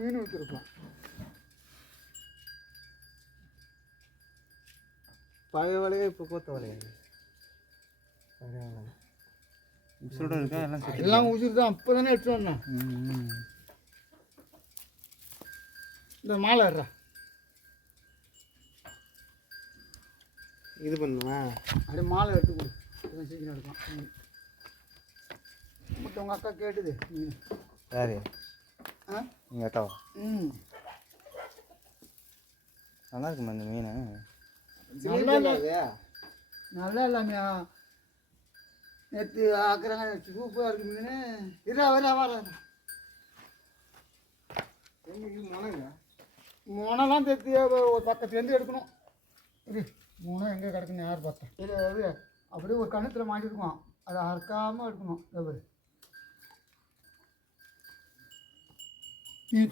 மீன் வச்சுருக்கோம். பழைய வலையே இப்போ கோத்த வலையாது. பழைய வலை உசுரோட இருக்கா? எல்லாம் உசுறு தான். இப்போ தானே எடுத்து வந்தேன். இந்த மாலை ஏறா இது பண்ணுவேன். அப்படியே மாலை எடுத்து கொடு. சீக்கிரம் எடுக்கலாம். மட்டும் உங்கள் அக்கா கேட்டுது மீன். யாரு? எங்கள் அக்காவா? நல்லா இருக்குமா இந்த மீன்? நல்லா இல்லாமையா நேற்று ஆக்குறாங்க. சூப்பராக இருக்கு மீன். இதா வர முனைலாம் தெத்தி ஒரு பக்கத்துலேருந்து எடுக்கணும். இது முனை எங்கே கிடக்குன்னு யார் பார்த்தேன்? இது அப்படியே ஒரு கணத்தில் மாட்டிருக்கோம். அதை அறுக்காமல் எடுக்கணும். நீ